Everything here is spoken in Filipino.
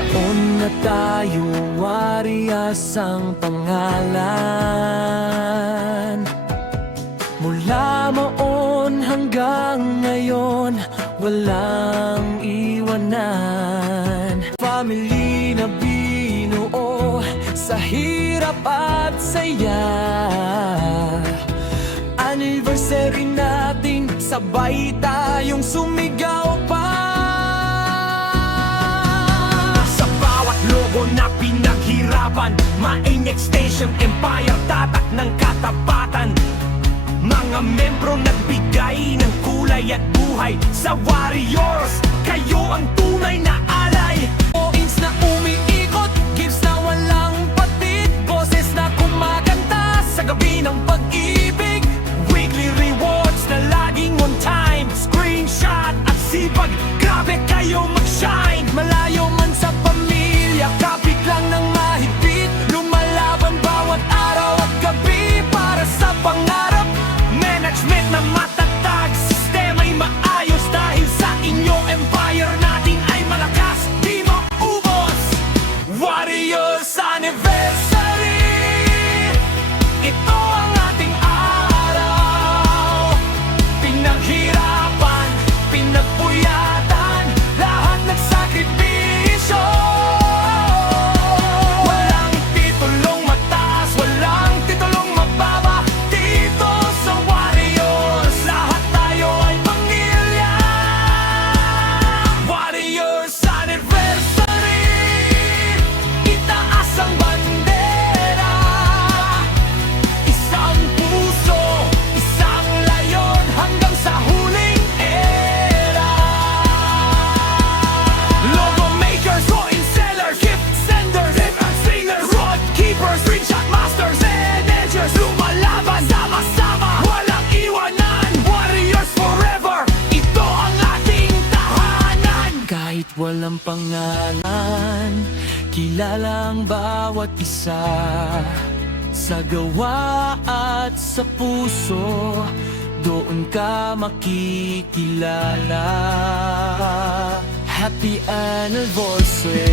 taon na tayo, Warriors ang pangalan. Mula noon hanggang ngayon, walang iwanan. Family na binuo sa hirap at saya. Anniversary natin, sabay tayong sumigaw pa. Sa bawat logo na pinaghirapan, Maing Extension Empire, tatak ng katapatan. Mga membro nagbigay ng kulay at buhay sa Warriors. Kayo ang tunay na alay. Coins na umiikot, gifts na walang patid, boses na kumakanta sa gabi ng pag-ibig. Weekly rewards na laging on time, screenshot at sipag, grabe kayo mag-shine. Malayo man sa pamilya, kapit lang ng mahigpit, lumalaban bawat araw at gabi para sa pangarap. Management na matatag, sistema'y maayos, dahil sa inyo empire natin ay malakas, di maubos. Warriors Anniversary, ito ang ating araw. Pinaghirapan, pinagpuyatan, lahat nagsakripisyo. Walang titulong mataas, walang titulong mababa. Dito sa Warriors, lahat tayo ay pamilya. Warriors Anniversary, itaas ang bandera. Isang puso, isang layon, hanggang sa huling era. Logo makers, coin sellers, gift senders, hip and singers, road keepers, screenshot masters, managers, lumalaban sama-sama, walang iwanan. Warriors forever, ito ang ating tahanan. Kahit walang pangalan, kilala ang bawat isa. Sa gawa at sa puso, doon ka makikilala. Happy anniversary.